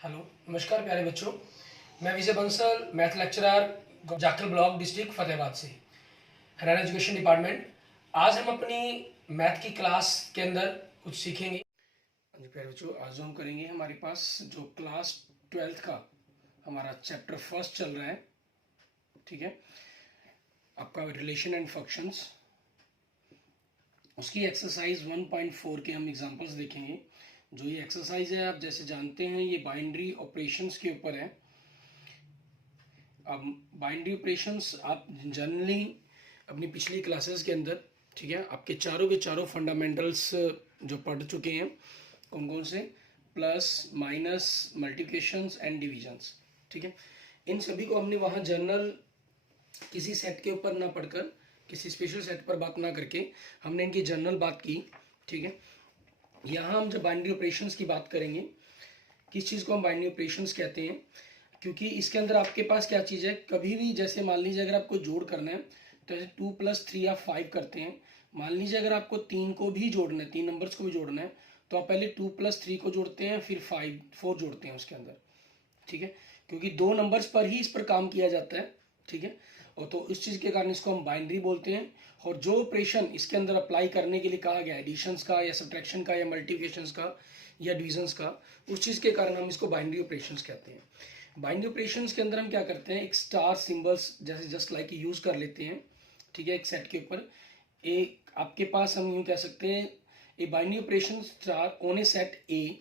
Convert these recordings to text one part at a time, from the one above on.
Hello, नमस्कार प्यारे बच्चों। मैं Vijay Bansal, math lecturer, Jakhal block, district Fatehabad से, हरियाणा एजुकेशन डिपार्टमेंट। आज हम अपनी मैथ की क्लास के अंदर कुछ सीखेंगे। जी प्यारे बच्चों, आज हम करेंगे हमारे पास जो क्लास 12th का हमारा चैप्टर फर्स्ट चल रहा है, ठीक है, आपका रिलेशन एंड फंक्शंस, उसकी एक्सरसाइज 1.4 के हम एग्जांपल्स देखेंगे। जो ये एक्सरसाइज है, आप जैसे जानते हैं, ये बाइनरी ऑपरेशंस के ऊपर है। अब बाइनरी ऑपरेशंस आप जनरली अपनी पिछली क्लासेस के अंदर, ठीक है, आपके चारों के चारों फंडामेंटल्स जो पढ़ चुके हैं, कौन कौन से, plus, minus, multiplications and divisions, ठीक है, इन सभी को हमने वहाँ जनरल किसी सेट के ऊपर ना पढ़कर, किसी स्पेशल सेट पर बात ना करके हमने इनकी जनरल बात की, ठीक है। यहाँ हम जब बाइनरी ऑपरेशंस की बात करेंगे, किस चीज़ को हम बाइनरी ऑपरेशंस कहते हैं, क्योंकि इसके अंदर आपके पास क्या चीज़ है, कभी भी जैसे मान लीजिए अगर आपको जोड़ करना है तो जैसे 2 + 3 आप 5 करते हैं। मान लीजिए अगर आपको 3 को भी जोड़ना है, 3 नंबर्स को भी जोड़ना है, तो आप पहले 2 + 3 को जोड़ते हैं, फिर 4 जोड़ते हैं उसके अंदर, ठीक है, क्योंकि 2 नंबर्स पर ही इस पर काम किया जाता है, ठीक है। और तो इस चीज़ के कारण इसको हम बाइनरी बोलते हैं। और जो ऑपरेशन इसके अंदर अप्लाई करने के लिए कहा गया है, एडिशंस का या सब्ट्रैक्शन का या मल्टीप्लिकेशंस का या डिविजन्स का, उस चीज़ के कारण हम इसको बाइनरी ऑपरेशंस कहते हैं। बाइनरी ऑपरेशंस के अंदर हम क्या करते हैं, एक स्टार सिंबल्स जैसे जस्ट लाइक यूज़ कर लेते हैं, ठीक है, एक सेट के ऊपर। एक आपके पास हम यूँ कह सकते हैं, a binary operation star on a set A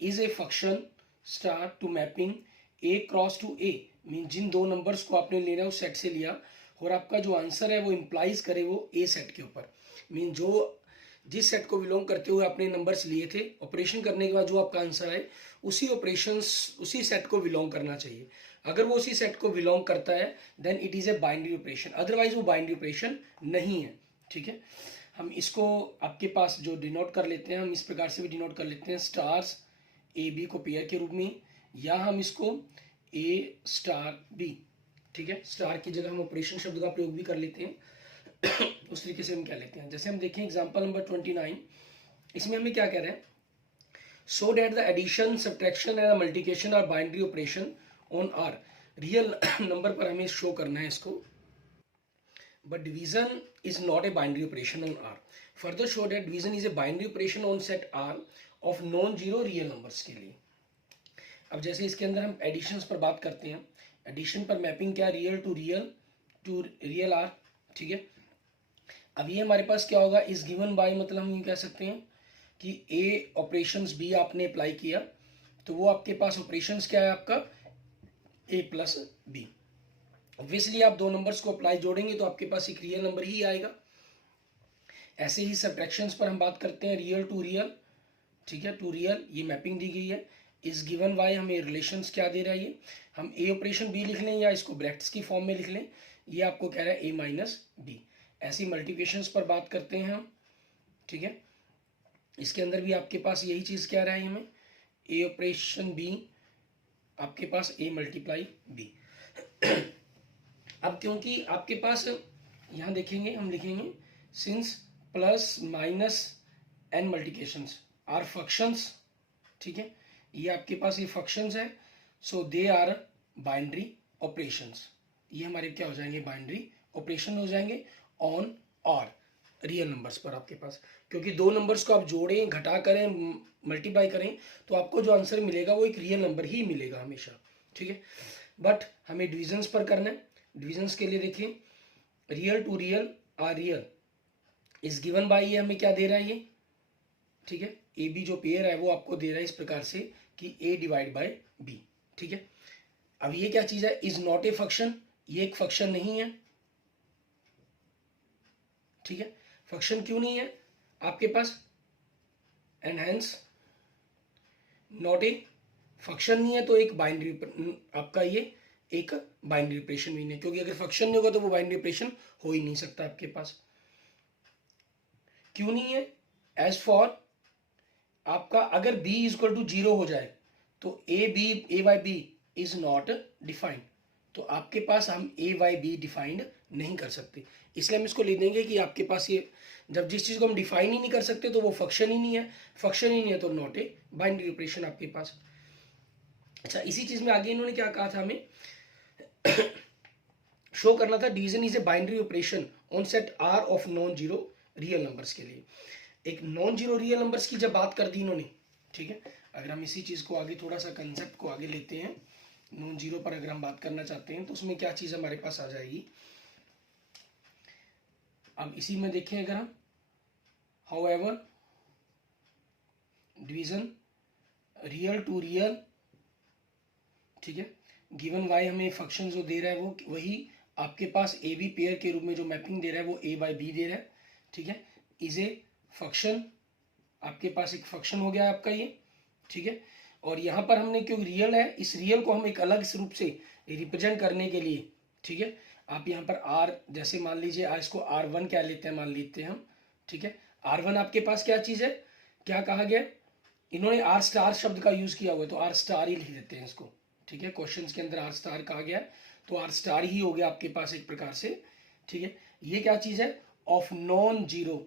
is a function star to mapping A cross to A. Mean जिन दो नंबर्स को आपने लेना उस सेट से लिया, और आपका जो आंसर है वो इंप्लाइज करे वो ए सेट के ऊपर। मीन जो जिस सेट को बिलोंग करते हुए आपने नंबर्स लिए थे, ऑपरेशन करने के बाद जो आपका आंसर आए, उसी ऑपरेशंस उसी सेट को बिलोंग करना चाहिए। अगर वो उसी सेट को बिलोंग करता है then it is a binary operation, otherwise वो बाइनरी ऑपरेशन नहीं है, ठीक है। हम इसको आपके पास जो डिनोट कर लेते हैं, हम इस प्रकार से भी डिनोट कर लेते हैं, स्टार्स ए बी को पेयर के रूप में, या हम इसको ए स्टार बी, ठीक है, स्टार की जगह हम ऑपरेशन शब्द का प्रयोग भी कर लेते हैं। उस तरीके से हम क्या लेते हैं, जैसे हम देखें एग्जांपल नंबर 29, इसमें हमें क्या कह रहे हैं, so that the addition, subtraction and multiplication are binary operation on R real number पर हमें शो करना है इसको, but division is not a binary operation on R. Further show that division is a binary operation on set R of non-zero real numbers के लिए। अब जैसे इसके अंदर हम एडिशंस पर बात करते हैं, एडिशन पर मैपिंग क्या, रियल टू रियल आर, ठीक है। अब ये हमारे पास क्या होगा, इज गिवन बाय, मतलब हम ये कह सकते हैं कि ए ऑपरेशंस बी आपने अप्लाई किया, तो वो आपके पास ऑपरेशंस क्या है, आपका ए प्लस बी। ऑब्वियसली आप दो नंबर्स को अप्लाई जोड़ेंगे तो आपके पास एक रियल नंबर ही आएगा। ऐसे ही सब्ट्रैक्शंस पर हम बात करते हैं, रियल टू रियल, ठीक है, टू रियल, ये मैपिंग दी गई है। इस गिवन वाई हमें रिलेशंस क्या दे रहा है, ये हम ए ऑपरेशन बी लिख लें या इसको ब्रैकेट्स की फॉर्म में लिख लें, ये आपको कह रहा है ए माइनस बी। ऐसी मल्टीप्लिकेशंस पर बात करते हैं हम, ठीक है, इसके अंदर भी आपके पास यही चीज़ कह रहा है हमें, ए ऑपरेशन बी आपके पास ए मल्टीप्लाई बी। अब क्योंकि आपके पास यहाँ देखेंगे, हम लिखेंगे since plus minus and multiplications are functions, ठीक है, ये आपके पास ये फंक्शंस है, so they are binary operations, ये हमारे क्या हो जाएंगे, बाइनरी ऑपरेशन हो जाएंगे ऑन आर रियल नंबर्स पर आपके पास। क्योंकि दो नंबर्स को आप जोड़ें, घटा करें, मल्टीप्लाई करें, तो आपको जो आंसर मिलेगा वो एक रियल नंबर ही मिलेगा हमेशा, ठीक है। बट हमें डिविजन्स पर करना है। डिविजन्स के लिए देखिए, real to real or real is given by, ये हमें क्या दे रहा है ये, ठीक है, ए बी जो पेयर है वो आपको दे रहा है इस प्रकार से कि ए डिवाइड बाय बी, ठीक है। अब ये क्या चीज है, इज नॉट ए फंक्शन, ये एक फंक्शन नहीं है, ठीक है। फंक्शन क्यों नहीं है आपके पास, and hence not a function नहीं है, तो एक बाइनरी आपका ये एक बाइनरी ऑपरेशन भी नहीं है, क्योंकि अगर फंक्शन नहीं होगा तो वो बाइनरी ऑपरेशन हो ही नहीं सकता आपके पास। क्यों नहीं है, एज फॉर आपका अगर b इक्वल टू 0 हो जाए तो a by b is not defined, तो आपके पास हम ए बाई बी डिफाइंड नहीं कर सकते। इसलिए हम इसको लिख देंगे कि आपके पास ये, जब जिस चीज़ को हम डिफाइन ही नहीं कर सकते तो वो फंक्शन ही नहीं है, फंक्शन ही नहीं है तो नॉट ए बाइनरी ऑपरेशन आपके पास। अच्छा, इसी चीज में आगे इन्होंने क्या कहा था हमें शो करना था, division is a binary operation on set R of non zero real numbers के लिए। एक नॉन जीरो रियल नंबर्स की जब बात कर दी इन्होंने, ठीक है, अगर हम इसी चीज को आगे थोड़ा सा कंसेप्ट को आगे लेते हैं, नॉन जीरो पर अगर हम बात करना चाहते हैं तो उसमें क्या चीज हमारे पास आ जाएगी। अब इसी में देखें अगर हम, however division real to real, ठीक है, गिवन वाई हमें फंक्शन जो दे रहा है वो वही आपके पास ए बी पेयर के रूप में जो मैपिंग दे रहा है वो ए बाई बी दे रहा है, ठीक है, इज ए फंक्शन, आपके पास एक फंक्शन हो गया आपका ये, ठीक है। और यहाँ पर हमने क्यों रियल है, इस रियल को हम एक अलग रूप से रिप्रेजेंट करने के लिए, ठीक है, आप यहाँ पर आर जैसे मान लीजिए इसको R1 क्या लेते हैं, मान लेते हैं हम, ठीक है। R1 आपके पास क्या चीज़ है, क्या कहा गया, इन्होंने आर स्टार शब्द का यूज किया हुआ है तो आर स्टार ही लिख देते हैं इसको, ठीक है। क्वेश्चंस के अंदर आर स्टार कहा गया है तो आर स्टार ही हो गया आपके पास एक प्रकार से, ठीक है। ये क्या चीज़ है, of non zero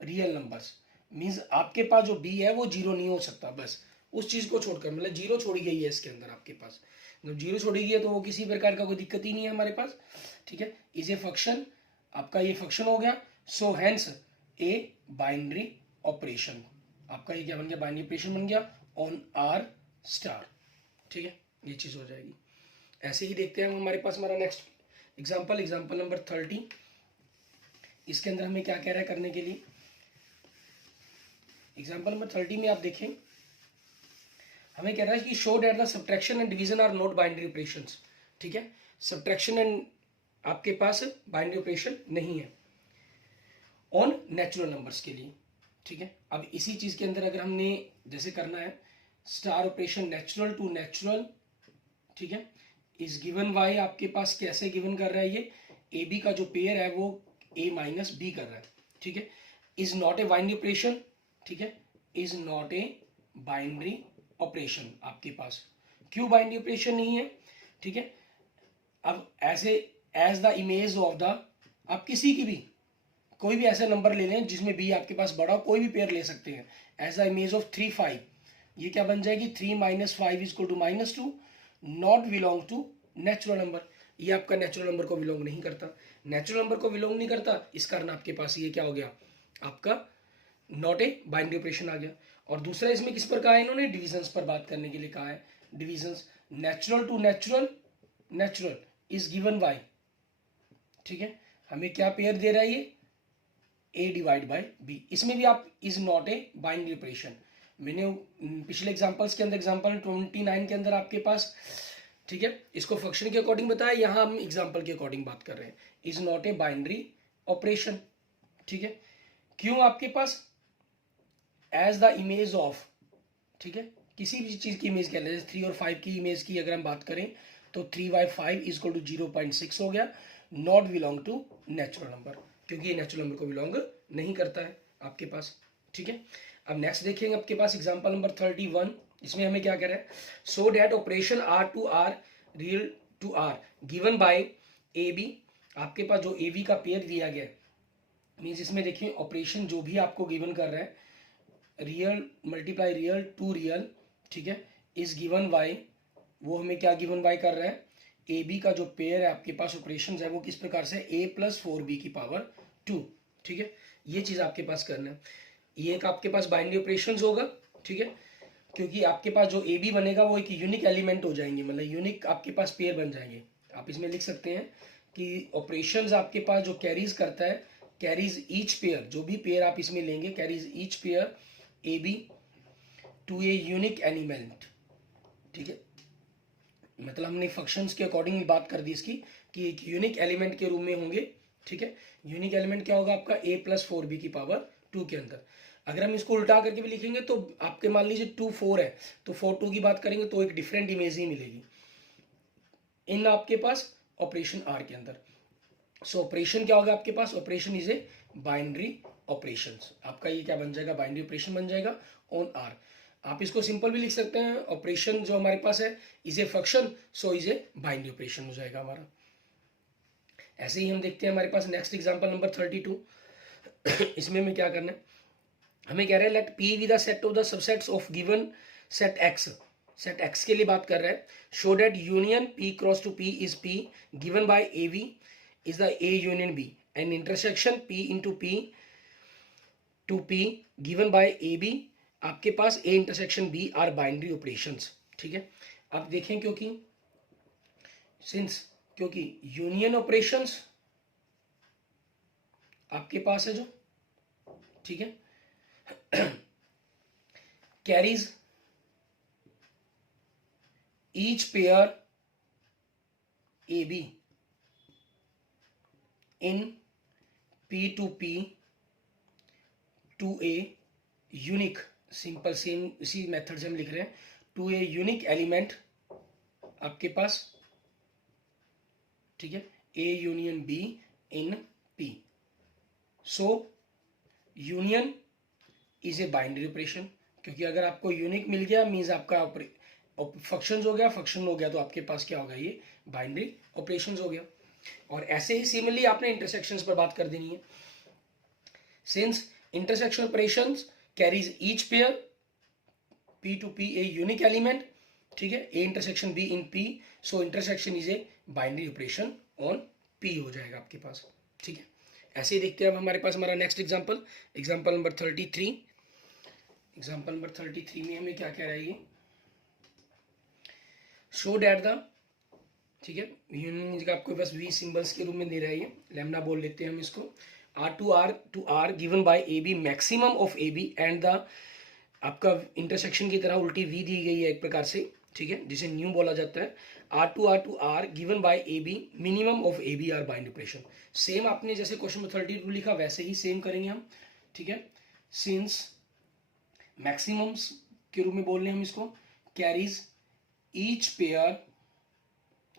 real numbers, means आपके पास जो बी है वो जीरो नहीं हो सकता, बस उस चीज को छोड़कर, मतलब जीरो छोड़ी गई है इसके अंदर आपके पास, जब जीरो छोड़ी गई है तो वो किसी प्रकार का कोई दिक्कत ही नहीं है हमारे पास, ठीक है। इज ए फंक्शन, आपका ये फंक्शन हो गया, so hence A binary operation, आपका ये क्या बन गया, बाइनरी ऑपरेशन बन गया ऑन आर स्टार, ठीक है, ये चीज हो जाएगी। ऐसे ही देखते हैं हम, हमारे पास हमारा नेक्स्ट एग्जाम्पल नंबर 30, इसके अंदर हमें क्या कह रहा है करने के लिए। एग्जाम्पल नंबर 30 में आप देखें हमें कह रहा है कि show that the subtraction and division are not binary operations, ठीक है, सब्ट्रैक्शन एंड आपके पास बाइनरी ऑपरेशन नहीं है ऑन नेचुरल नंबर्स के लिए, ठीक है। अब इसी चीज के अंदर अगर हमने जैसे करना है star operation natural to natural, ठीक है, इज गिवन वाई, आपके पास कैसे गिवन कर रहा है ये, ए बी का जो पेयर है वो ए माइनस बी कर रहा है, ठीक है, is not a binary operation, ठीक है, is not a binary operation आपके पास, क्यों बाइनरी ऑपरेशन नहीं है, ठीक है। अब ऐसे as the image of the, आप किसी की भी कोई भी ऐसा नंबर ले लें जिसमें बी आपके पास बड़ा, कोई भी पेयर ले सकते हैं, एज द इमेज ऑफ 3 5, ये क्या बन जाएगी 3 minus 5 is equal to -2, not belong to natural number, ये आपका नेचुरल नंबर को बिलोंग नहीं करता, नेचुरल नंबर को बिलोंग नहीं करता, इस कारण आपके पास ये क्या हो गया, आपका नॉट ए बाइनरी ऑपरेशन आ गया। और दूसरा इसमें किस पर कहा है इन्होंने, डिविजन्स पर बात करने के लिए कहा है, divisions natural to natural is given by, ठीक है, हमें क्या पेयर दे रहा है ये a डिवाइड बाय b, इसमें भी आप is not a binary operation, मैंने पिछले एग्जांपल्स के अंदर एग्जांपल 29 के अंदर आपके पास, ठीक है, इसको फंक्शन के अकॉर्डिंग बताया, यहां हम एग्जांपल के अकॉर्डिंग बात कर रहे हैं, is not a binary operation, ठीक है, क्यों आपके पास एज द इमेज ऑफ, ठीक है, किसी भी चीज की इमेज कह लें, 3 और 5 की इमेज की अगर हम बात करें तो 3/5 इज इक्वल टू 0.6 हो गया, not belong to natural number, क्योंकि ये नेचुरल नंबर को बिलोंग नहीं करता है आपके पास, ठीक है। अब नेक्स्ट देखेंगे आपके पास एग्जांपल नंबर 31, इसमें हमें क्या कह रहा है, so that operation R to R real to R given by A B, आपके पास जो ए बी का पेयर दिया गया मीन्स इसमें देखिए ऑपरेशन जो भी आपको गिवन कर रहा है real multiply real to real, ठीक है, इज गिवन बाय, वो हमें क्या गिवन बाय कर रहा है, ए बी का जो पेयर है आपके पास ऑपरेशन है वो किस प्रकार से a + 4b की पावर 2, ठीक है, ये चीज आपके पास करना है, ये एक आपके पास बाइनरी ऑपरेशन होगा, ठीक है, क्योंकि आपके पास जो ए बी बनेगा वो एक यूनिक एलिमेंट हो जाएंगे, मतलब यूनिक आपके पास पेयर बन जाएंगे, आप इसमें लिख सकते हैं कि ऑपरेशंस आपके पास जो कैरीज करता है, कैरीज ईच पेयर, जो भी पेयर आप इसमें लेंगे carries each pair A B to a unique element, ठीक है, मतलब हमने फंक्शंस के अकॉर्डिंग बात कर दी इसकी कि एक यूनिक एलिमेंट के रूप में होंगे, ठीक है, यूनिक एलिमेंट क्या होगा आपका a + 4b की पावर 2 के अंदर, अगर हम इसको उल्टा करके भी लिखेंगे तो आपके मान लीजिए 2 4 है तो 4 2 की बात करेंगे तो एक डिफरेंट इमेज ही मिलेगी इन आपके पास ऑपरेशन आर के अंदर। सो ऑपरेशन क्या होगा आपके पास, operation is a binary operation, आपका ये क्या बन जाएगा, बाइनरी ऑपरेशन बन जाएगा ऑन आर। आप इसको सिंपल भी लिख सकते हैं, ऑपरेशन जो हमारे पास है is a function, so is a binary operation हो जाएगा हमारा। ऐसे ही हम देखते हैं हमारे पास नेक्स्ट एग्जांपल नंबर 32, इसमें हमें क्या करना है, हमें कह रहा है let P be the set of the subsets of given set X, set X के लिए बात कर रहा है। Show that union P cross to P is P given by A B is the A union B and intersection P into P to P given by A B, आपके पास A intersection B are binary operations. ठीक है, अब देखें क्योंकि union operations आपके पास है जो, ठीक है, carries each pair AB in P to P to a unique, simple same इसी मेथड से हम लिख रहे हैं, टू ए यूनिक एलिमेंट आपके पास, ठीक है, A union B in P। So union is a binary operation, क्योंकि अगर आपको यूनिक मिल गया मीन्स आपका फंक्शंस हो गया, फंक्शन हो गया तो आपके पास क्या होगा, ये बाइनरी ऑपरेशंस हो गया। और ऐसे ही सिमिलरली आपने इंटरसेक्शंस पर बात कर देनी है। Since intersection operations carries each pair P to P a unique element, ठीक है, A intersection B in P, so intersection is a binary operation on P हो जाएगा आपके पास। ठीक है, ऐसे ही देखते हैं। अब हमारे पास हमारा next example, example number 33। Example number 33 में हमें क्या कह रहा है ये, शो डैट द, ठीक है, यूनियन का आपको बस वी सिंबल्स के रूप में दे रहा है, ये लैम्डा बोल लेते हैं हम इसको, R to R given by A B maximum of A B and the, आपका इंटरसेक्शन की तरह उल्टी वी दी गई है एक प्रकार से, ठीक है, जिसे न्यू बोला जाता है। R to R given by A B minimum of A B are bind operation. Same आपने जैसे क्वेश्चन में 32 लिखा वैसे ही सेम करेंगे हम, ठीक है। सिंस मैक्सिमम्स के रूप में बोल रहे हैं हम इसको, कैरीज ईच पेयर,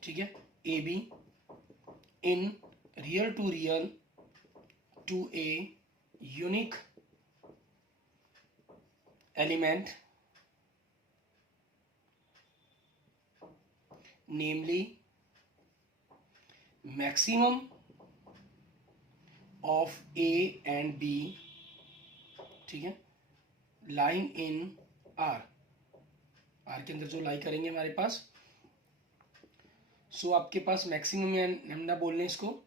ठीक है, a b in real to a unique element namely maximum of A and B, ठीक है, लाइन इन R, R के अंदर जो लाई करेंगे हमारे पास, सो आपके पास मैक्सिमम या लैम्डा बोल रहे हैं इसको,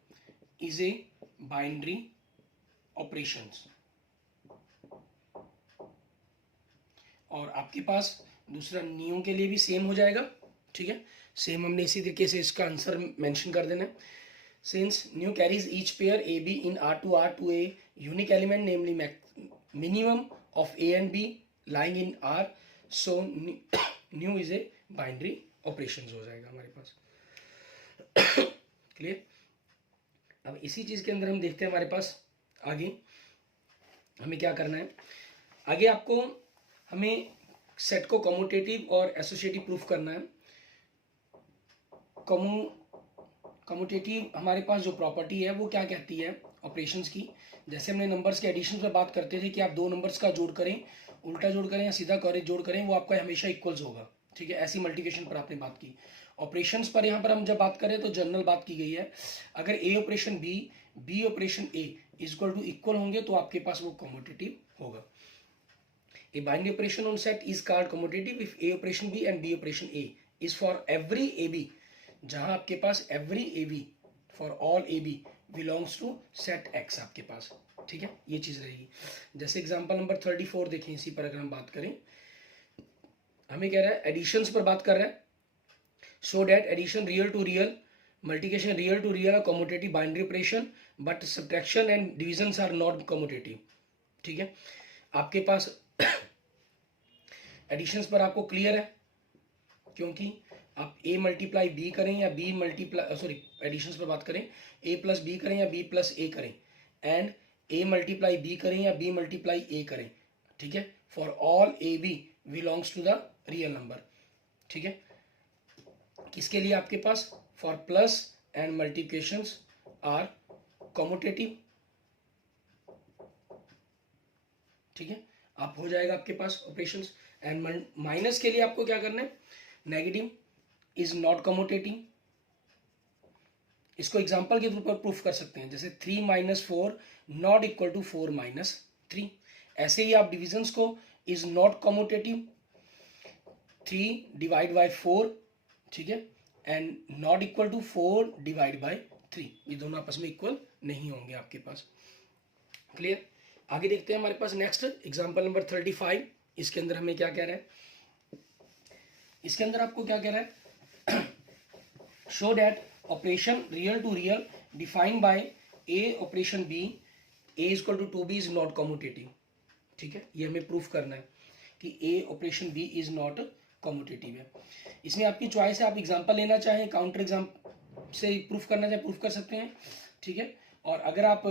इज ए बाइनरी ऑपरेशंस। और आपके पास दूसरा नियो के लिए भी सेम हो जाएगा, ठीक है, सेम हमने इसी तरीके से इसका आंसर मेंशन कर देना है। Since new carries each pair A b in R to a unique element namely minimum of a and b lying in R, so new is a binary operation हो जाएगा हमारे पास। क्लियर। अब इसी चीज के अंदर हम देखते हैं हमारे पास आगे हमें क्या करना है। आगे आपको हमें सेट को कम्यूटेटिव और एसोसिएटिव प्रूफ करना है। कम्यूटेटिव हमारे पास जो प्रॉपर्टी है वो क्या कहती है ऑपरेशंस की, जैसे हमने नंबर्स के एडिशन पर बात करते थे कि आप दो नंबर्स का जोड़ करें, उल्टा जोड़ करें या सीधा करें जोड़ करें, वो आपका हमेशा इक्वल्स होगा, ठीक है। ऐसी मल्टीप्लिकेशन पर आपने बात की। ऑपरेशंस पर यहाँ पर हम जब बात करें तो जनरल बात की गई है, अगर a operation b operation a equal to equal होंगे तो आपके पास वो कम्यूटेटिव होगा। A binary operation on set is called commutative if A operation B and B operation A is for every AB, जहां आपके पास every AB for all AB belongs to set X आपके पास, ठीक है, ये चीज रहेगी। जैसे एग्जांपल नंबर 34 देखें, इसी पर अगर हम बात करें, हमें कह रहा है एडिशंस पर बात कर रहा है, so that addition real to real, multiplication real to real are commutative binary operation but subtraction and divisions are not commutative, ठीक है। आपके पास एडिशंस पर आपको क्लियर है, क्योंकि आप ए मल्टीप्लाई बी करें या बी मल्टीप्लाई एडिशंस पर बात करें, ए प्लस बी करें या बी प्लस ए करें, एंड ए मल्टीप्लाई बी करें या बी मल्टीप्लाई ए करें, ठीक है, for all a b belongs to the real number, ठीक है। किसके लिए आपके पास, for plus and multiplications are commutative, ठीक है, आप हो जाएगा आपके पास ऑपरेशंस। एंड माइनस के लिए आपको क्या करना है, नेगेटिव इज नॉट कम्यूटेटिव। इसको एग्जांपल के रूप में प्रूफ कर सकते हैं, जैसे 3 - 4 नॉट इक्वल टू 4 - 3। ऐसे ही आप डिविजन्स को is not commutative 3 divide by 4, ठीक है, and not equal to 4 divide by 3, ये दोनों आपस में इक्वल नहीं होंगे आपके पास। क्लियर। आगे देखते हैं हमारे पास नेक्स्ट एग्जांपल नंबर 35। इसके अंदर हमें क्या कह रहा है, इसके अंदर आपको क्या कह रहा है, show that operation real to real defined by a operation b a equal to b is not commutative. ठीक है, ये हमें प्रूफ करना है कि a operation b is not commutative है। इसमें आपकी चॉइस है, आप एग्जांपल लेना चाहें, काउंटर एग्जाम से प्रूफ करना चाहें प्रूफ कर सकते हैं। ठीक है, और अगर आप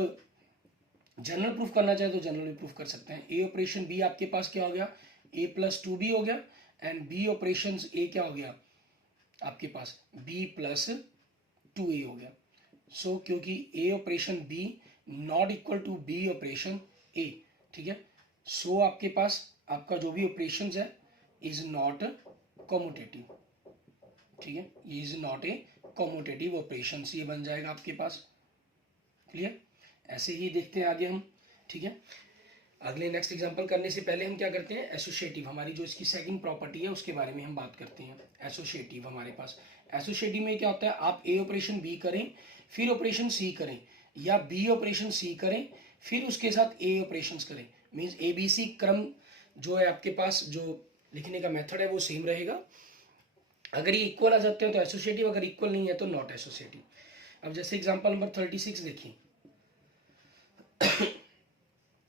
जनरल प्रूफ करना चाहें तो जनरल भी प्रूफ कर सकते हैं। ए ऑपरेशन बी आपके पास क्या हो गया, ए प्लस 2b हो गया, एंड बी ऑपरेशन ए क्या हो गया आपके पास, बी प्लस 2a हो गया। सो क्योंकि a operation b not equal to b operation a, ठीक है, सो आपके पास आपका जो भी ऑपरेशन है इज नॉट कम्यूटेटिव। ठीक है, ये is not a commutative operation, ये बन जाएगा आपके पास। क्लियर। ऐसे ही देखते हैं आगे हम। ठीक है, अगले नेक्स्ट एग्जांपल करने से पहले हम क्या करते हैं, एसोसिएटिव, हमारी जो इसकी सेकंड प्रॉपर्टी है उसके बारे में हम बात करते हैं। एसोसिएटिव हमारे पास, एसोसिएटिव में क्या होता है, आप ए ऑपरेशन बी करें फिर ऑपरेशन सी करें, या बी ऑपरेशन सी करें फिर उसके साथ ए ऑपरेशन करें, मीन्स ए बी सी क्रम जो है आपके पास, जो लिखने का मेथड है वो सेम रहेगा। अगर ये इक्वल आ जाते हैं तो एसोसिएटिव, अगर इक्वल नहीं है तो नॉट एसोसिएटिव। अब जैसे एग्जांपल नंबर 36 देखिए,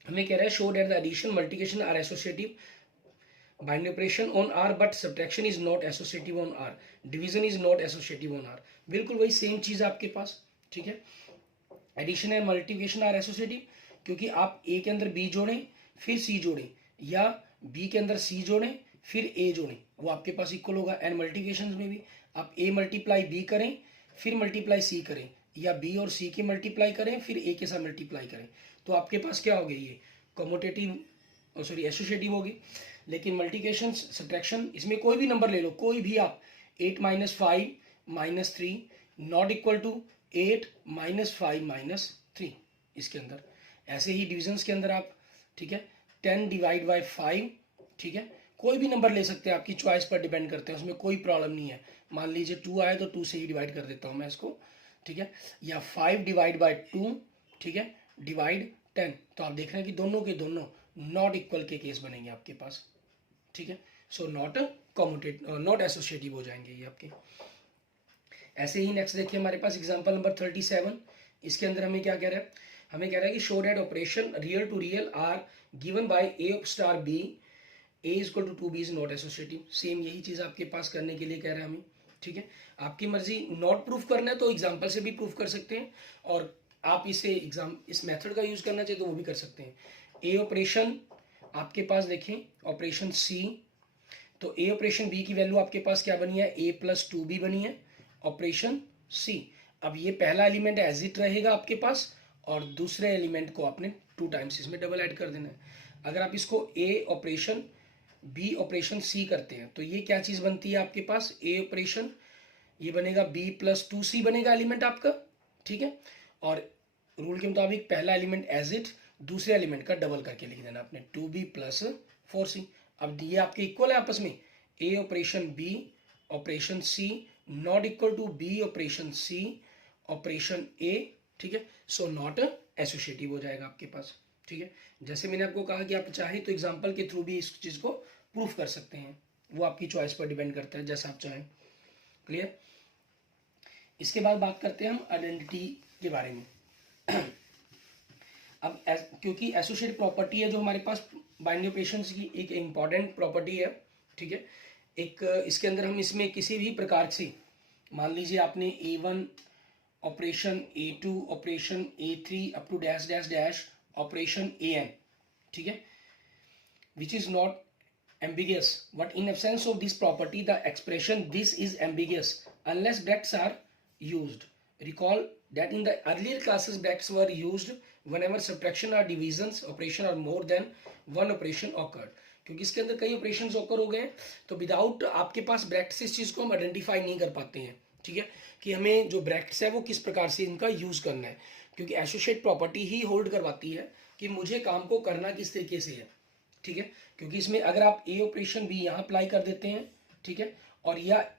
हमें कह रहा है show that the addition multiplication are associative binary operation on R but subtraction is not associative on R, division is not associative on R. बिल्कुल वही सेम चीज है आपके पास। ठीक है, addition and multiplication are associative क्योंकि आप ए के अंदर बी जोड़ें फिर सी जोड़ें, या बी के अंदर सी जोड़ें फिर ए जोड़ें, वो आपके पास इक्वल होगा। एंड मल्टीप्लिकेशन में भी आप ए मल्टीप्लाई बी करें फिर मल्टीप्लाई सी करें, या बी और सी की मल्टीप्लाई करें फिर ए के साथ मल्टीप्लाई करें, तो आपके पास क्या हो गई, ये कम्यूटेटिव सॉरी एसोसिएटिव होगी। लेकिन मल्टीप्लिकेशन सब्ट्रैक्शन, इसमें कोई भी नंबर ले लो, कोई भी आप 8 - 5 - 3 नॉट इक्वल टू 8 - 5 - 3 इसके अंदर। ऐसे ही डिविजन्स के अंदर आप, ठीक है, 10 डिवाइड बाई 5, ठीक है, कोई भी नंबर ले सकते हैं, आपकी चॉइस पर डिपेंड करते हैं, उसमें कोई प्रॉब्लम नहीं है। मान लीजिए 2 आए तो 2 से ही डिवाइड कर देता हूँ मैं इसको, ठीक है, या 5 डिवाइड बाई 2, ठीक है, डिवाइड 10, तो आप देख रहे हैं कि दोनों के दोनों नॉट इक्वल के केस बनेंगे आपके पास। ठीक है, so not commutative, not associative हो जाएंगे ये आपके। ऐसे ही नेक्स्ट देखिए हमारे पास एग्जांपल नंबर 37। इसके अंदर हमें क्या कह रहा है, हमें कह रहा है कि show that operation real to real are given by a of star b a is equal to 2b is not associative. Same यही चीज आपके पास करने के लिए कह रहा है हमें। ठीक है, आपकी मर्जी, नॉट प्रूफ करना है तो एग्जाम्पल से भी प्रूफ कर सकते हैं, और आप इसे इस मेथड का यूज करना चाहिए तो वो भी कर सकते हैं। ए ऑपरेशन आपके पास देखें, ऑपरेशन सी, तो ए ऑपरेशन बी की वैल्यू आपके पास क्या बनी है, ए प्लस 2b बनी है ऑपरेशन सी। अब ये पहला एलिमेंट एज इट रहेगा आपके पास, और दूसरे एलिमेंट को आपने 2 टाइम्स इसमें डबल ऐड कर देना है। अगर आप इसको ए ऑपरेशन बी ऑपरेशन सी करते हैं तो ये क्या चीज बनती है आपके पास, ए ऑपरेशन, ये बनेगा बी प्लस 2c बनेगा एलिमेंट आपका। ठीक है, और रूल के मुताबिक पहला एलिमेंट एज इट, दूसरे एलिमेंट का डबल करके लिख देना आपने, 2b प्लस 4c। अब ये आपके इक्वल है आपस में, a operation b operation c not equal to b operation c operation a. ठीक है, सो नॉट एसोसिएटिव हो जाएगा आपके पास। ठीक है, जैसे मैंने आपको कहा कि आप चाहे तो एग्जांपल के थ्रू भी इस चीज को प्रूफ कर सकते हैं, वो आपकी चॉइस पर डिपेंड करता है, जैसा आप चाहें। क्लियर। इसके बाद बात करते हैं हम आइडेंटिटी के बारे में। अब क्योंकि एसोसिएटिव प्रॉपर्टी है जो हमारे पास बाइनरी ऑपरेशंस की एक इंपॉर्टेंट प्रॉपर्टी है। ठीक है, एक इसके अंदर हम इसमें किसी भी प्रकार से, मान लीजिए आपने A1 operation A2 operation A3 up to dash dash dash operation AN, ठीक है, which is not ambiguous, but in absence of this property the expression this is ambiguous unless brackets are used. Recall that in the earlier classes brackets were used whenever subtraction or divisions operation or more than one operation occurred. क्योंकि इसके अंदर कई operations occur हो गए तो without आपके पास brackets इस चीज को हम आइडेंटिफाई नहीं कर पाते हैं। ठीक है, कि हमें जो ब्रैकेट्स है वो किस प्रकार से इनका यूज करना है, क्योंकि एसोसिएट प्रॉपर्टी ही होल्ड करवाती है कि मुझे काम को करना किस तरीके से है, ठीक है। क्योंकि इसमें अगर आप ए ऑपरेशन बी यहाँ अप्लाई कर देते हैं, ठीक है, और या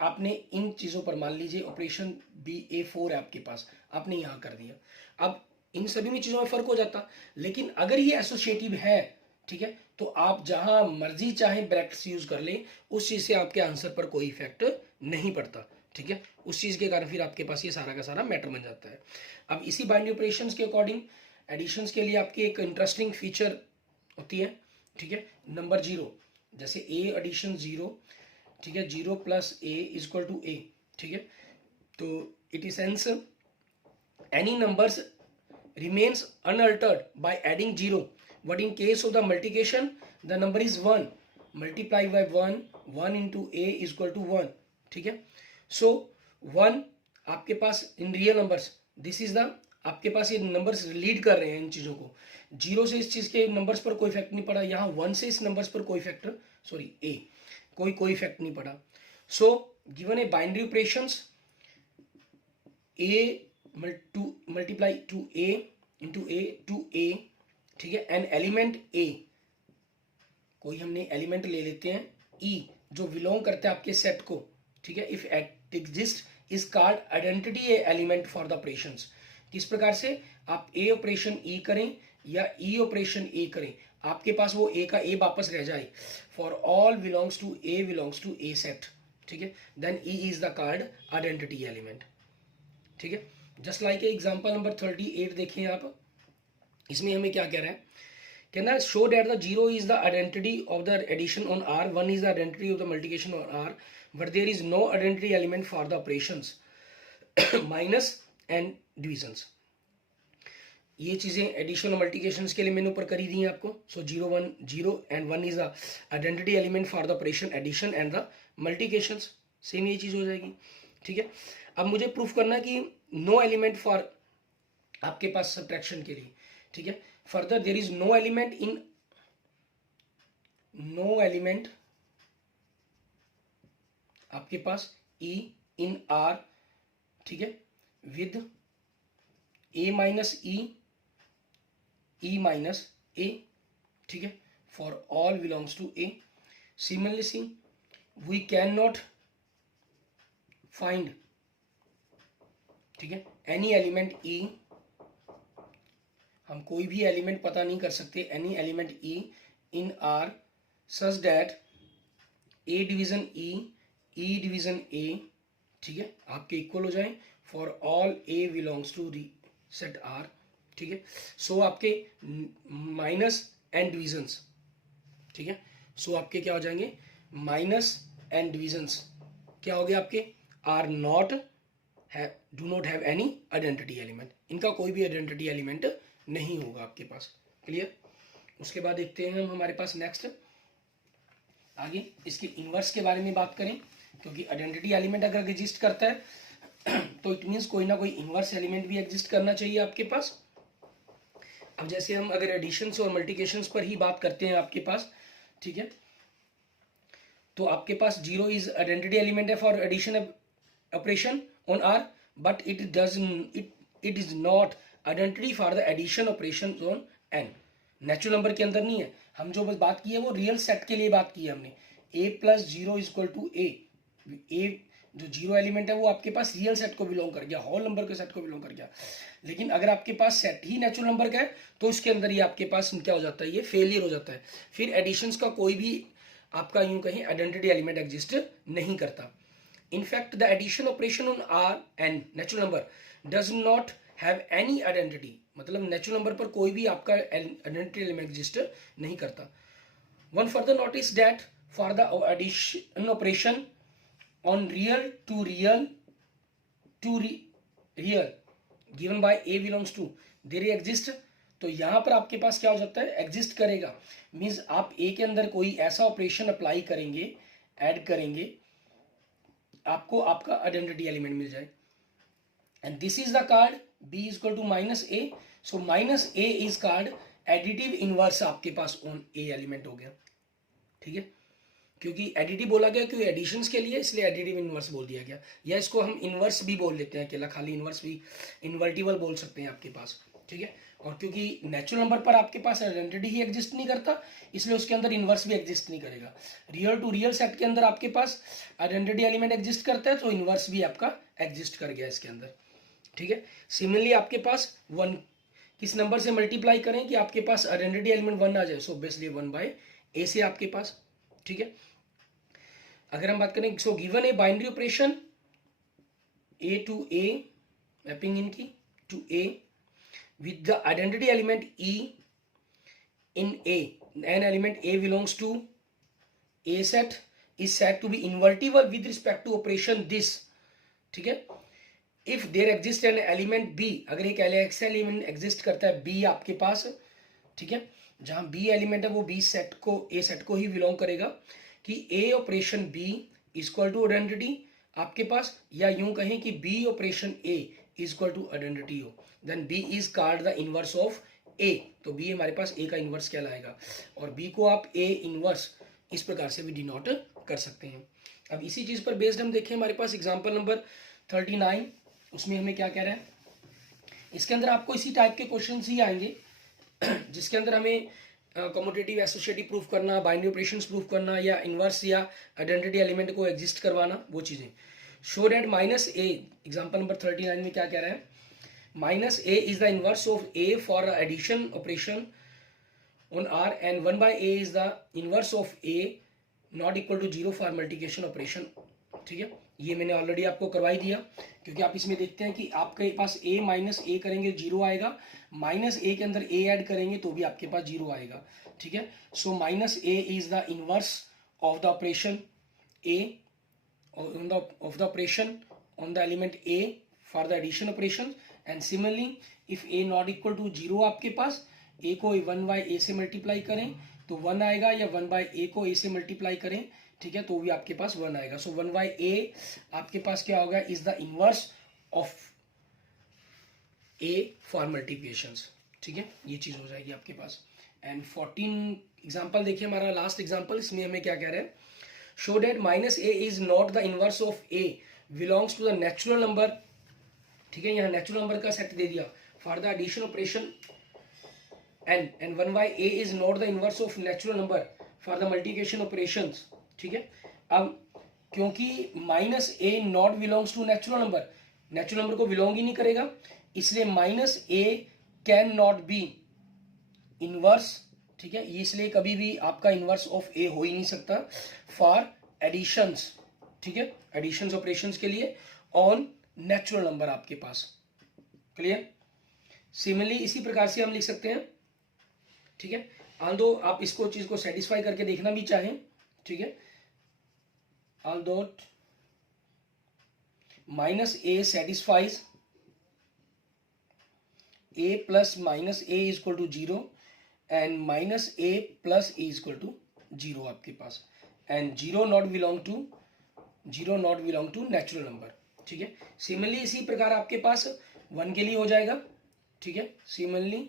आपने इन चीज़ों पर मान लीजिए ऑपरेशन बी A4 है आपके पास, आपने यहाँ कर दिया, अब इन सभी में चीज़ों में फ़र्क हो जाता। लेकिन अगर ये एसोसिएटिव है, ठीक है, तो आप जहाँ मर्जी चाहे ब्रैकेट्स यूज़ कर लें, उस चीज़ से आपके आंसर पर कोई इफेक्ट नहीं पड़ता, ठीक है। उस चीज़ के कारण फिर आपके पास ये सारा का सारा मैटर बन जाता है। अब इसी बाइनरी ऑपरेशंस के अकॉर्डिंग एडिशंस के लिए आपकी एक इंटरेस्टिंग फीचर होती है, ठीक है, नंबर 0, जैसे ए एडिशन 0, ठीक है, 0 plus a is equal to a, ठीक है। तो it is sense any numbers remains unaltered by adding 0, but in case of the multiplication the number is 1 multiplied by 1 into a is equal to 1, ठीक है। so 1 आपके पास in real numbers, this is the, आपके पास ये numbers lead कर रहे हैं इन चीज़ों को, 0 से इस चीज़ के नंबर्स पर कोई इफेक्ट नहीं पड़ा, यहाँ 1 से इस नंबर्स पर कोई इफेक्ट, सॉरी ए, कोई इफेक्ट नहीं पड़ा। So given a binary operations a multiply to a into a to a, ठीक है, एन एलिमेंट a, कोई हमने एलिमेंट ले लेते हैं e जो बिलोंग करता है आपके सेट को, ठीक है, if it exist is called identity A element for the operations. किस प्रकार से आप ए ऑपरेशन ई करें या ई ऑपरेशन ए करें, आपके पास वो ए का ए वापस रह जाए, for all belongs to a set, ठीक है, then e is the called identity element, ठीक है। जस्ट लाइक एग्जाम्पल नंबर 38 देखें आप, इसमें हमें क्या कह रहा है, कहना show that the 0 is the identity of the addition on R, 1 is the identity of the multiplication on R, but there is no identity element for the operations minus and divisions. ये चीज़ें addition और multiplication के लिए मैंने ऊपर करी दी हैं आपको। So 0 1 0 and 1 is the identity element for the operation addition and the multiplication, same ये चीज़ हो जाएगी, ठीक है। अब मुझे प्रूफ करना कि नो एलिमेंट फॉर आपके पास सब्ट्रैक्शन के लिए, ठीक है। Further there is no element आपके पास ई इन आर, ठीक है, with a minus e minus a, ठीक है, for all belongs to a. Similarly we can not find, ठीक है, एनी एलिमेंट ई, हम कोई भी एलिमेंट पता नहीं कर सकते, any element e in R such that a division e division a, ठीक है, आपके इक्वल हो जाए for all a belongs to set R, ठीक है। सो आपके माइनस एंड डिविजन्स, ठीक है, सो आपके क्या हो जाएंगे, माइनस एंड डिविजन्स क्या हो गया आपके, R not do not have any identity element, इनका कोई भी आइडेंटिटी एलिमेंट नहीं होगा आपके पास, क्लियर। उसके बाद देखते हैं हम हमारे पास नेक्स्ट आगे इसके इन्वर्स के बारे में बात करें, क्योंकि आइडेंटिटी एलिमेंट अगर एग्जिस्ट करता है तो इट मीन्स कोई ना कोई इन्वर्स एलिमेंट भी एग्जिस्ट करना चाहिए आपके पास। अब जैसे हम अगर एडिशंस और मल्टीप्लिकेशंस पर ही बात करते हैं आपके पास, ठीक है, तो आपके पास 0 इज आइडेंटिटी एलिमेंट है for addition operation on R, but it is not identity for the addition operation on N. Natural number के अंदर नहीं है, हम जो बस बात की है वो रियल सेट के लिए बात की है हमने, a plus 0 is equal to a जो 0 एलिमेंट है वो आपके पास रियल सेट को बिलोंग कर गया, होल नंबर के सेट को बिलोंग कर गया। लेकिन अगर आपके पास सेट ही नेचुरल नंबर का है तो इसके अंदर ये आपके पास क्या हो जाता है, ये फेलियर हो जाता है, फिर एडिशंस का कोई भी आपका यूं कहीं आइडेंटिटी एलिमेंट एग्जिस्ट नहीं करता। In fact the addition operation on R and natural number does not have any identity, मतलब नेचुरल नंबर पर कोई भी आपका आइडेंटिटी एलिमेंट एग्जिस्ट नहीं करता। One further notice that for the addition operation on real to real given by a belongs to there exist, तो यहाँ पर आपके पास क्या हो जाता है, एग्जिस्ट करेगा, मीन्स आप a के अंदर कोई ऐसा ऑपरेशन अप्लाई करेंगे, ऐड करेंगे, आपको आपका आइडेंटिटी एलिमेंट मिल जाए, and this is the called b is equal to minus a, so minus a is called additive inverse आपके पास ऑन a एलिमेंट हो गया, ठीक है, क्योंकि एडिटिव बोला गया क्योंकि एडिशंस के लिए, इसलिए एडिटिव इनवर्स बोल दिया गया, या इसको हम इनवर्स भी बोल लेते हैं अकेला, खाली इनवर्स भी इन्वर्टिबल बोल सकते हैं आपके पास, ठीक है। और क्योंकि नेचुरल नंबर पर आपके पास आइडेंटिटी ही एग्जिस्ट नहीं करता, इसलिए उसके अंदर इन्वर्स भी एग्जिस्ट नहीं करेगा। रियल टू रियल सेट के अंदर आपके पास आइडेंटिटी एलिमेंट एग्जिस्ट करता है, तो इन्वर्स भी आपका एग्जिस्ट कर गया इसके अंदर, ठीक है। सिमिलरली आपके पास 1 किस नंबर से मल्टीप्लाई करें कि आपके पास आइडेंटिटी एलिमेंट 1 आ जाए, सो ऑब्वियसली 1/a से आपके पास, ठीक है। अगर हम बात करें, so given A binary operation a to a, mapping इनकी to a with the identity element e in a, an element a belongs to a set is said to be invertible with respect to operation this, ठीक है। if there exists an element b, अगर एक ऐसा element exist करता है b आपके पास, ठीक है, जहां b एलिमेंट है वो b सेट को a सेट को ही बिलोंग करेगा, कि a operation b equal to identity आपके पास, या यूं कहें कि b operation a equal to identity हो, then b is called the inverse of a, तो b हमारे पास a का इनवर्स कहलाएगा, और b को आप a इनवर्स इस प्रकार से भी डिनोट कर सकते हैं। अब इसी चीज पर बेस्ड हम देखें, हमारे पास एग्जांपल नंबर 39, उसमें हमें क्या कह रहा है, इसके अंदर आपको इसी टाइप के क्वेश्चन ही आएंगे जिसके अंदर हमें कम्यूटेटिव एसोसिएटिव प्रूफ करना, बाइनरी ऑपरेशंस प्रूफ करना, या इनवर्स या आइडेंटिटी एलिमेंट को एग्जिस्ट करवाना, वो चीजें। Show that minus a, example number 39 में क्या कह रहा है, minus a is the inverse of a for addition operation on R, and 1/a is the inverse of a not equal to 0 for multiplication operation, ठीक है। ये मैंने already आपको करवाई दिया, क्योंकि आप इसमें देखते हैं कि आपके पास a माइनस ए करेंगे 0 आएगा, माइनस ए के अंदर a ऐड करेंगे तो भी आपके पास 0 आएगा, ठीक है। सो minus a is the inverse of the operation a of the operation on the element a for the addition operation, and similarly if a not equal to 0 आपके पास, a को 1/a से मल्टीप्लाई करें तो 1 आएगा, या 1/a को a से multiply करें, ठीक है, तो भी आपके पास 1 आएगा। सो 1/a आपके पास क्या होगा, is the inverse of a for multiplications, ठीक है, ये चीज हो जाएगी आपके पास। एंड 14 एग्जांपल देखिए, हमारा लास्ट एग्जांपल, इसमें हमें क्या कह रहा है, show that minus a is not the inverse of a belongs to the natural number, ठीक है, यहाँ नेचुरल नंबर का सेट दे दिया for the addition operation, and 1/a is not the inverse of natural number for the multiplication operations, ठीक है। अब क्योंकि minus a not belongs to natural number, natural number को बिलोंग ही नहीं करेगा, इसलिए minus a can not be inverse, ठीक है, इसलिए कभी भी आपका इनवर्स ऑफ ए हो ही नहीं सकता फॉर एडिशंस, ठीक है, एडिशंस ऑपरेशंस के लिए ऑन नेचुरल नंबर आपके पास, क्लियर। सिमिलरली इसी प्रकार से हम लिख सकते हैं, ठीक है, ऑल्दो आप इसको चीज को सेटिस्फाई करके देखना भी चाहें, ठीक है, although minus a satisfies a plus minus a is equal to 0 and minus a plus a is equal to 0 आपके पास, and 0 not belong to natural number, ठीक है। सिमिलरली इसी प्रकार आपके पास 1 के लिए हो जाएगा, ठीक है। सिमिलरली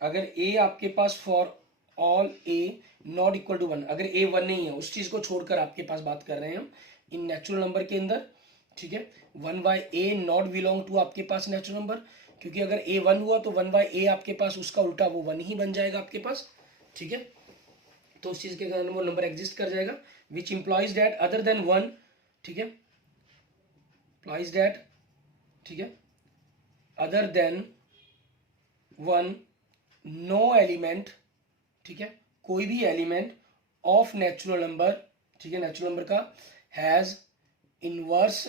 अगर a आपके पास for all a not equal to 1, अगर a 1 नहीं है, उस चीज को छोड़कर आपके पास बात कर रहे हैं हम इन नेचुरल नंबर के अंदर, ठीक है। 1/a नॉट बिलोंग टू आपके पास नेचुरल नंबर, क्योंकि अगर a 1 हुआ तो 1/a आपके पास उसका उल्टा वो 1 ही बन जाएगा आपके पास, ठीक है। तो उस चीज के कारण वो नंबर एग्जिस्ट कर जाएगा, विच इंप्लॉइज दैट अदर देन 1, ठीक है, इंप्लॉइज दैट, ठीक है, अदर देन 1 नो एलिमेंट, ठीक है, कोई भी एलिमेंट ऑफ नेचुरल नंबर, ठीक है, नेचुरल नंबर का has inverse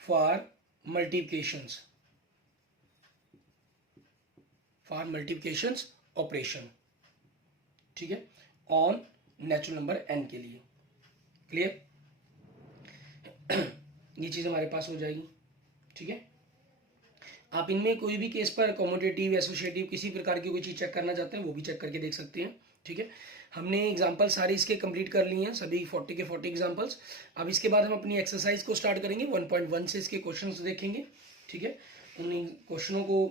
for multiplications operation, ठीक है, ऑन नेचुरल नंबर n के लिए, क्लियर। ये चीज हमारे पास हो जाएगी, ठीक है। आप इनमें कोई भी केस पर कम्यूटेटिव एसोसिएटिव किसी प्रकार की कोई चीज चेक करना चाहते हैं वो भी चेक करके देख सकते हैं, ठीक है। हमने एग्जांपल सारे इसके कंप्लीट कर लिए हैं, सभी 40 के 40 एग्जांपल्स। अब इसके बाद हम अपनी एक्सरसाइज को स्टार्ट करेंगे, 1.1 से इसके क्वेश्चंस देखेंगे, ठीक है। उन क्वेश्चनों को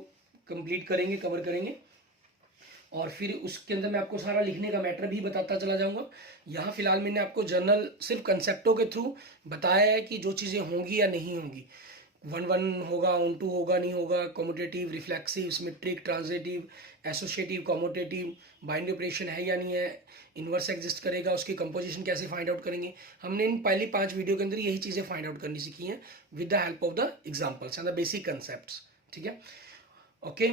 कंप्लीट करेंगे, कवर करेंगे, और फिर उसके अंदर मैं आपको सारा लिखने का मैटर भी बताता चला जाऊंगा। यहाँ फिलहाल मैंने आपको जर्नल सिर्फ कंसेप्टों के थ्रू बताया है कि जो चीज़ें होंगी या नहीं होंगी, 1-1 होगा, ऑन-टू होगा, नहीं होगा, commutative, reflexive, symmetric, transitive, associative, commutative, binary operation है या नहीं है, इन्वर्स एग्जिस्ट करेगा, उसकी कंपोजिशन कैसे फाइंड आउट करेंगे। हमने इन पहली 5 वीडियो के अंदर यही चीज़ें फाइंड आउट करनी सीखी हैं with the help of the examples and the basic concept. ठीक है, okay,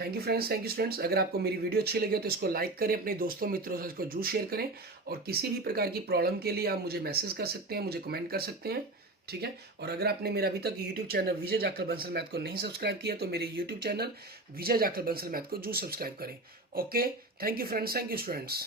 thank you friends, thank you students. अगर आपको मेरी वीडियो अच्छी लगे तो इसको लाइक करें, अपने दोस्तों मित्रों से इसको जरूर शेयर करें, और किसी भी प्रकार की प्रॉब्लम के लिए आप मुझे मैसेज कर सकते हैं, मुझे कमेंट कर सकते हैं। ठीक है, और अगर आपने मेरा अभी तक यूट्यूब चैनल विजय जाखल बंसल मैथ को नहीं सब्सक्राइब किया तो मेरे यूट्यूब चैनल विजय जाखल बंसल मैथ को जरूर सब्सक्राइब करें। Okay, thank you friends, thank you students.